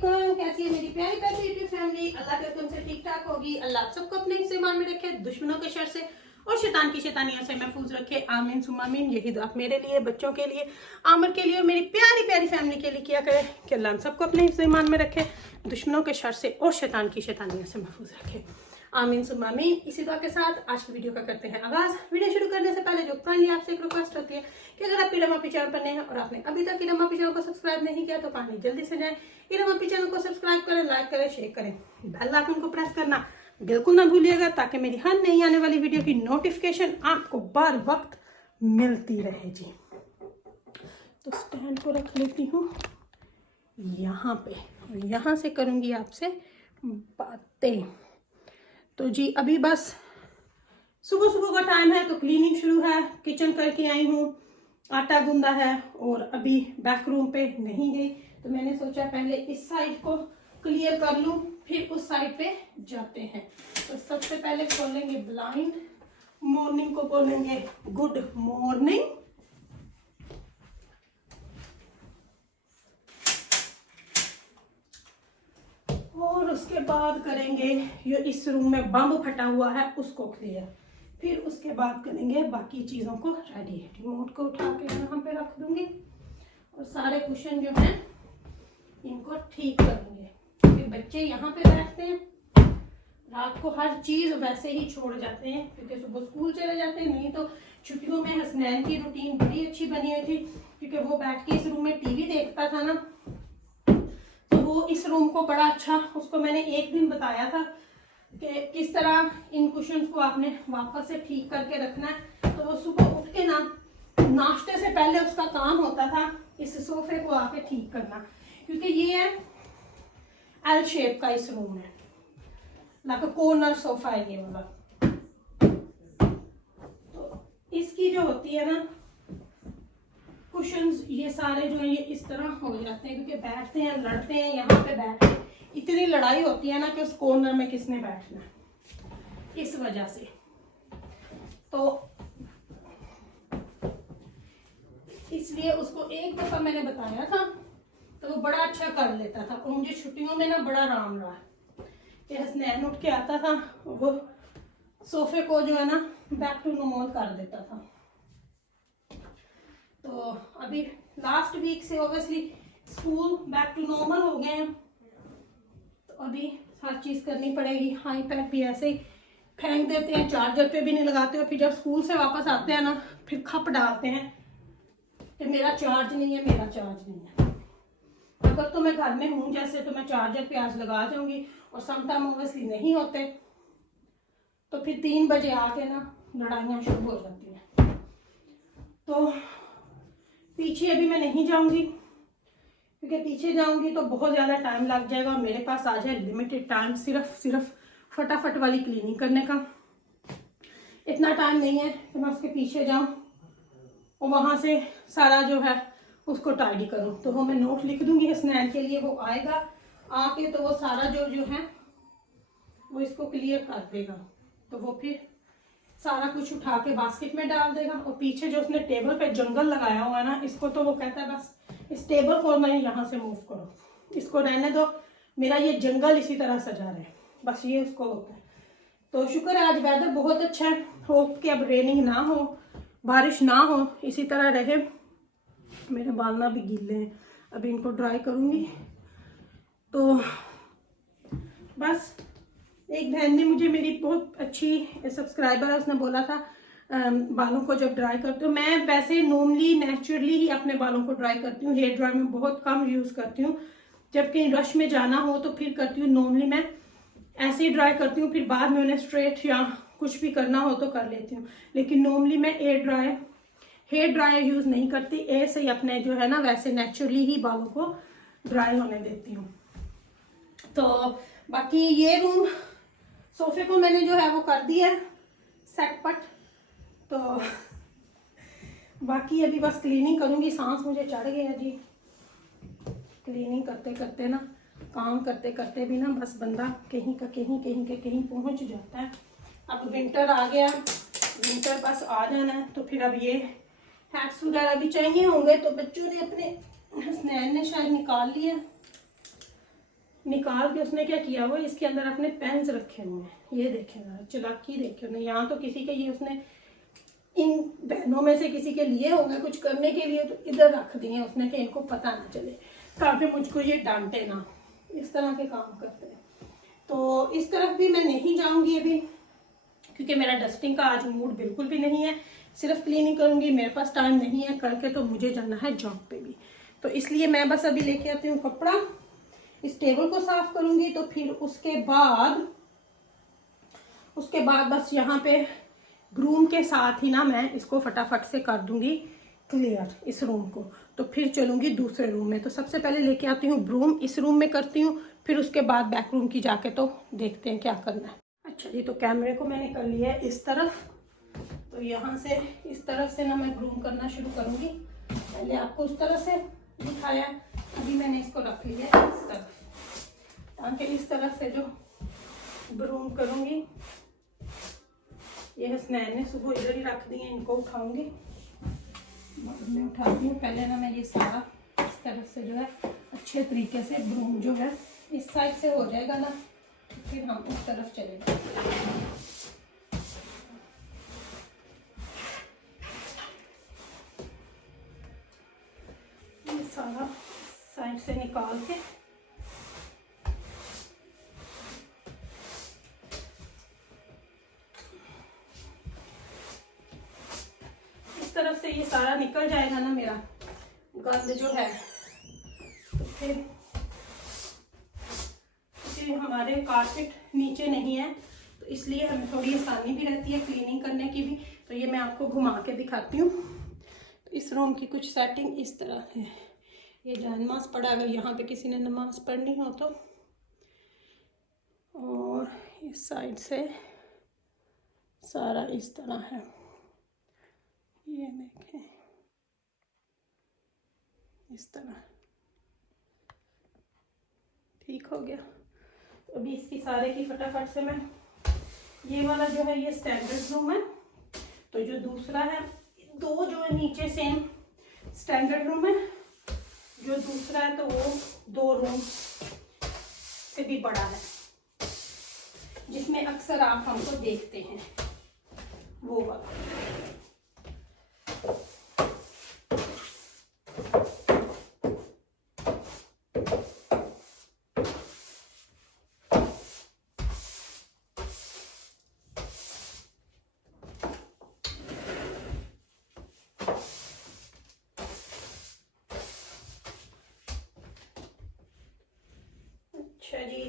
वालेकुम, कैसी है मेरी प्यारी प्यारी यूट्यूब फैमिली। अल्लाह के हुक्म से ठीक ठाक होगी। अल्लाह आप सबको अपने हिस्से मान में रखे, दुश्मनों के शर से और शैतान की शैतानियों से महफूज रखे। आमीन सुम्मा आमीन। यही दुआ मेरे लिए, बच्चों के लिए, आमर के लिए और मेरी प्यारी प्यारी फैमिली के लिए किया करे कि अल्लाह हम सबको अपने हिस्से मान में रखे, दुश्मनों के शर से और शैतान की शैतानियों से महफूज रखे। आमीन सुम्मा आमीन। इसी दुआ के साथ आज की वीडियो का करते हैं आगाज। वीडियो शुरू करने से पहले जो काइंडली आपसे एक रिक्वेस्ट होती है कि अगर आप इरम अपी चैनल पर नए हैं और आपने अभी तक इरम अपी चैनल को सब्सक्राइब नहीं किया तो काइंडली जल्दी से जाएं, इरम अपी चैनल को सब्सक्राइब करें, लाइक करें, शेयर करें, बेल आइकन को प्रेस करना बिल्कुल ना भूलिएगा ताकि मेरी हर नई आने वाली वीडियो की नोटिफिकेशन आपको बर वक्त मिलती रहे जी। तो स्टैंड को रख लेती हूँ यहाँ पे और यहाँ से करूँगी आपसे बातें। तो जी अभी बस सुबह सुबह का टाइम है तो क्लीनिंग शुरू है। किचन करके आई हूँ, आटा गूंदा है और अभी बैक रूम पे नहीं गई तो मैंने सोचा पहले इस साइड को क्लियर कर लूँ फिर उस साइड पे जाते हैं। तो सबसे पहले खोलेंगे ब्लाइंड, मॉर्निंग को बोलेंगे गुड मॉर्निंग। और उसके बाद करेंगे ये इस रूम में बम फटा हुआ है उसको क्लियर, फिर उसके बाद करेंगे बाकी चीज़ों को रेडी। रिमोट को उठा के यहाँ पे रख दूंगी और सारे कुशन जो हैं इनको ठीक करेंगे। फिर बच्चे यहाँ पे बैठते हैं, रात को हर चीज़ वैसे ही छोड़ जाते हैं क्योंकि सुबह स्कूल चले जाते हैं। नहीं तो छुट्टियों में हसनैन की रूटीन बड़ी अच्छी बनी हुई थी क्योंकि वो बैठ के इस रूम में टीवी देखता था ना, वो इस रूम को बड़ा अच्छा, उसको मैंने एक दिन बताया था कि किस तरह इन कुशन्स को आपने वापस से ठीक करके रखना है। तो वो सुबह उठ के ना नाश्ते से पहले उसका काम होता था इस सोफे को आके ठीक करना क्योंकि ये है एल शेप का इस रूम में, लाइक कॉर्नर सोफा है ये वाला। तो इसकी जो होती है ना कुशन्स ये सारे जो है ये इस तरह हो जाते हैं क्योंकि बैठते हैं, लड़ते हैं, यहाँ पे बैठते हैं, इतनी लड़ाई होती है ना कि उस कॉर्नर में किसने बैठना है, इस वजह से। तो इसलिए उसको एक दफा मैंने बताया था तो वो बड़ा अच्छा कर लेता था और मुझे छुट्टियों में ना बड़ा आराम रहा कि हसनैन उठ के आता था वो सोफे को जो है ना बैक टू नॉर्मल कर देता था। तो अभी लास्ट वीक से obviously school back to normal हो गए हैं तो अभी हर चीज़ करनी पड़ेगी। आईपैड भी ऐसे ही फेंक देते हैं, चार्जर पे भी नहीं लगाते और फिर जब स्कूल से वापस आते हैं ना फिर खप डालते हैं कि मेरा चार्ज नहीं है, मेरा चार्ज नहीं है। अगर तो मैं घर में हूँ जैसे तो मैं चार्जर पे आज लगा जाऊंगी और समटाइम ऑब्वियसली नहीं होते तो फिर 3 बजे आके ना लड़ाइयाँ शुरू हो जाती हैं। तो पीछे अभी मैं नहीं जाऊंगी क्योंकि पीछे जाऊंगी तो बहुत ज़्यादा टाइम लग जाएगा और मेरे पास आज है लिमिटेड टाइम सिर्फ फटाफट वाली क्लीनिंग करने का। इतना टाइम नहीं है कि मैं उसके पीछे जाऊं और वहाँ से सारा जो है उसको टाइडी करूं। तो वो मैं नोट लिख दूंगी हसनैन के लिए, वो आएगा आके तो वो सारा जो है वो इसको क्लियर कर देगा। तो वो फिर सारा कुछ उठा के बास्केट में डाल देगा और पीछे जो उसने टेबल पे जंगल लगाया हुआ है ना इसको तो वो कहता है बस इस टेबल को मैं यहाँ से मूव करो, इसको रहने दो, मेरा ये जंगल इसी तरह सजा रहे, बस ये उसको होता है। तो शुक्र है आज वेदर बहुत अच्छा है, होप कि अब रेनिंग ना हो, बारिश ना हो, इसी तरह रहे। मेरे बाल ना भी गीले हैं, अभी इनको ड्राई करूँगी। तो बस एक बहन ने मुझे, मेरी बहुत अच्छी सब्सक्राइबर है, उसने बोला था बालों को जब ड्राई करते हो, मैं वैसे नॉर्मली नेचुरली ही अपने बालों को ड्राई करती हूँ, हेयर ड्रायर में बहुत कम यूज़ करती हूँ। जब कहीं रश में जाना हो तो फिर करती हूँ, नॉर्मली मैं ऐसे ही ड्राई करती हूँ, फिर बाद में उन्हें स्ट्रेट या कुछ भी करना हो तो कर लेती हूँ। लेकिन नॉर्मली मैं हेयर ड्रायर यूज़ नहीं करती, ऐसे ही अपने जो है ना वैसे नेचुरली ही बालों को ड्राई होने देती हूँ। तो बाकी ये रूम सोफे को मैंने जो है वो कर दिया सेट पट, तो बाकी अभी बस क्लीनिंग करूँगी। सांस मुझे चढ़ गया जी, क्लीनिंग करते करते ना, काम करते करते भी ना बस बंदा कहीं का कहीं पहुँच जाता है। अब विंटर आ गया, विंटर बस आ जाना है तो फिर अब ये हैट्स वगैरह भी चाहिए होंगे तो बच्चों ने अपने हसनैन ने शायद निकाल लिया निकाल के उसने क्या किया हुआ, इसके अंदर अपने पेन्स रखे हुए हैं। ये देखें जरा, चालाकी देखे ना, यहाँ तो किसी के ये उसने इन बहनों में से किसी के लिए होंगे कुछ करने के लिए, तो इधर रख दिए उसने कि इनको पता ना चले, ताकि मुझको ये डांटे ना। इस तरह के काम करते हैं। तो इस तरफ भी मैं नहीं जाऊंगी अभी, क्योंकि मेरा डस्टिंग का आज मूड बिल्कुल भी नहीं है। सिर्फ क्लीनिंग करूंगी, मेरे पास टाइम नहीं है करके, तो मुझे जाना है जॉब पे भी। तो इसलिए मैं बस अभी लेके आती हूँ कपड़ा, इस टेबल को साफ करूंगी, तो फिर उसके बाद बस यहाँ पे ग्रूम के साथ ही ना मैं इसको फटाफट से कर दूंगी क्लियर इस रूम को। तो फिर चलूंगी दूसरे रूम में। तो सबसे पहले लेके आती हूँ ब्रूम, इस रूम में करती हूँ, फिर उसके बाद बैक रूम की जाके तो देखते हैं क्या करना है। अच्छा जी, तो कैमरे को मैंने कर लिया है इस तरफ। तो यहाँ से इस तरफ से ना मैं ग्रूम करना शुरू करूँगी। पहले आपको उस तरफ से दिखाया, अभी मैंने इसको रख लिया है इस तरफ, ताकि इस तरफ से जो ग्रूम करूँगी, ये हसनैन ने सुबह इधर ही रख दिए, इनको उठाऊँगी। मैं उठाती हूँ पहले ना, मैं ये सारा इस तरफ से जो है अच्छे तरीके से ग्रूम जो है इस साइड से हो जाएगा ना, फिर हम उस तरफ चले जाएंगे। ये सारा साइड से निकाल के इस तरफ से ये सारा निकल जाएगा ना मेरा गंद जो है, तो फिर हमारे कारपेट नीचे नहीं है, तो इसलिए हमें थोड़ी आसानी भी रहती है क्लीनिंग करने की भी। तो ये मैं आपको घुमा के दिखाती हूँ। तो इस रूम की कुछ सेटिंग इस तरह है। ये जानमाज पड़ा है, यहाँ पे किसी ने नमाज पढ़नी हो तो। और इस साइड से सारा इस तरह है, ये देखें इस तरह, ठीक हो गया। तो अभी इसकी सारे की फटाफट से मैं, ये वाला जो है ये स्टैंडर्ड रूम है, तो जो दूसरा है, दो जो है नीचे सेम स्टैंडर्ड रूम है, जो दूसरा है तो वो 2 रूम से भी बड़ा है, जिसमें अक्सर आप हमको देखते हैं, वो वाला। अच्छा जी,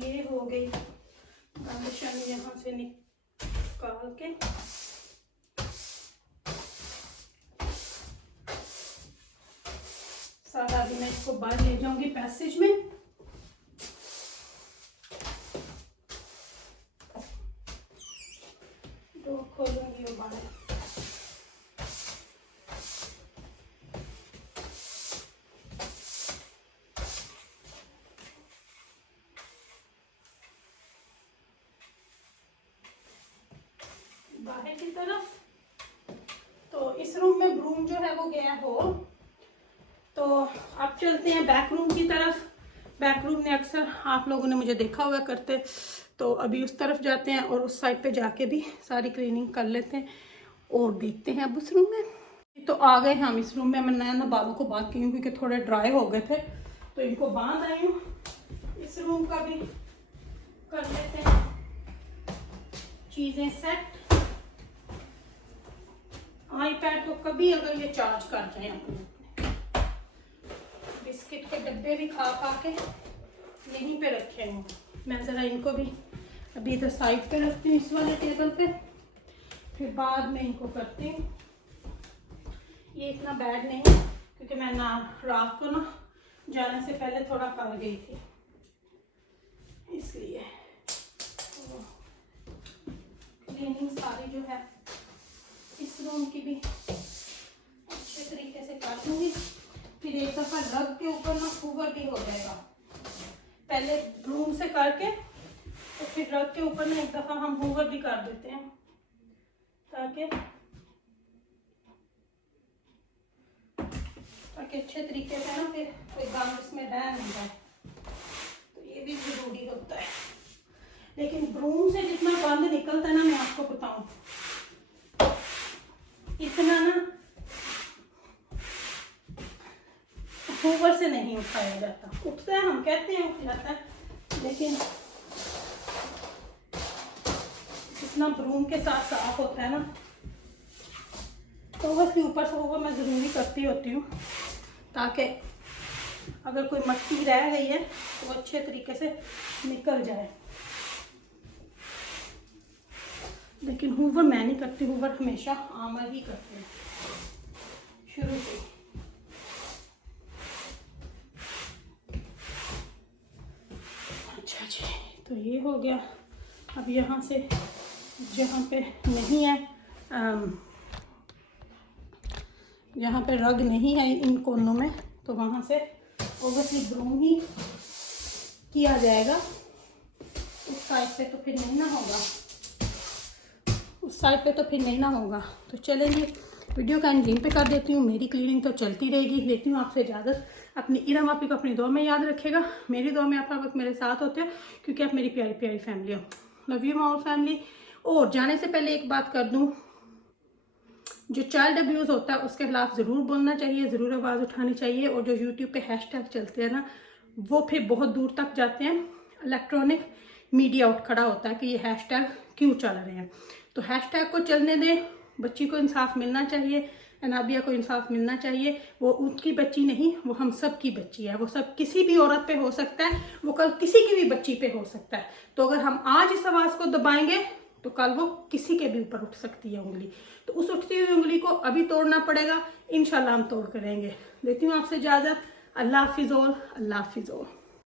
ये हो गई गार्निशन यहाँ से निकाल के। सारा अभी मैं इसको बाहर ले जाऊंगी पैसेज में। डोर खोलूंगी और बाहर। बाहर की तरफ तो इस रूम में ब्रूम जो है वो गया हो, तो अब चलते हैं बैक रूम की तरफ। बैक रूम ने अक्सर आप लोगों ने मुझे देखा हुआ करते, तो अभी उस तरफ जाते हैं और उस साइड पे जाके भी सारी क्लीनिंग कर लेते हैं और देखते हैं अब उस रूम में। तो आ गए हम इस रूम में। मैं नया बालों को बांध की हूँ क्योंकि थोड़े ड्राई हो गए थे, तो इनको बांध आई हूँ। इस रूम का भी कर लेते हैं चीजें सेट। आईपैड को कभी अगर ये चार्ज कर जाए अपने, बिस्किट के डब्बे भी खा के यहीं पे रखे हैं। मैं ज़रा इनको भी अभी इधर साइड पे रखती हूँ इस वाले टेबल पे, फिर बाद में इनको करती हूँ। ये इतना बैड नहीं क्योंकि मैं ना रात को ना जाने से पहले थोड़ा कर गई थी, इसलिए क्लीनिंग सारी जो है इस रूम की भी अच्छे तरीके से कर दूंगी। फिर एक दफा रग के ऊपर ना हूवर भी हो जाएगा, पहले रूम से करके तो फिर रग के ऊपर ना एक दफा हम हूवर भी कर देते हैं, ताकि अच्छे तरीके से ना फिर कोई गंद इसमें रह नहीं जाए। ब्रूम से जितना गंद निकलता है ना, मैं आपको बताऊं, इतना ना हूवर से नहीं उठाया जाता। उठता है, हम कहते हैं उठ जाता है, लेकिन इतना ब्रूम के साथ साफ होता है ना, तो बस ऊपर से हूवर मैं ज़रूरी करती होती हूँ, ताकि अगर कोई मट्टी रह गई है तो अच्छे तरीके से निकल जाए। लेकिन हूवर मैं नहीं करती, हूवर हमेशा आमर ही करते हैं शुरू से। अच्छा जी, तो ये हो गया। अब यहाँ से जहाँ पे नहीं है, जहाँ पे रग नहीं है इन कोनों में, तो वहाँ से ओवरली ब्रूम ही किया जाएगा। उस साइड पे तो फिर नहीं ना होगा, उस साइड पे तो फिर नहीं ना होगा। तो चलेंगे, वीडियो का एंड पे कर देती हूँ। मेरी क्लीनिंग तो चलती रहेगी। लेती हूँ आपसे इजाज़त। अपनी इरम आपी को अपनी दुआ में याद रखेगा, मेरी दुआ में आप हर वक्त मेरे साथ होते हो, क्योंकि आप मेरी प्यारी प्यारी फैमिली हो। Love you my family. और जाने से पहले एक बात कर दूँ, जो चाइल्ड अब्यूज़ होता है उसके खिलाफ ज़रूर बोलना चाहिए, ज़रूर आवाज़ उठानी चाहिए। और जो यूट्यूब पे हैशटैग चलते हैं ना, वो फिर बहुत दूर तक जाते हैं। इलेक्ट्रॉनिक मीडिया उठ खड़ा होता है कि ये हैशटैग क्यों चल रहे हैं। तो हैशटैग को चलने दें, बच्ची को इंसाफ मिलना चाहिए, अनाबिया को इंसाफ मिलना चाहिए। वो उनकी बच्ची नहीं, वो हम सब की बच्ची है। वो सब किसी भी औरत पे हो सकता है, वो कल किसी की भी बच्ची पे हो सकता है। तो अगर हम आज इस आवाज़ को दबाएंगे तो कल वो किसी के भी ऊपर उठ सकती है उंगली। तो उस उठती हुई उंगली को अभी तोड़ना पड़ेगा, इंशाल्लाह हम तोड़ करेंगे। लेती हूँ आपसे इजाज़त। अल्लाह हाफिज़। अल्लाह हाफिज़।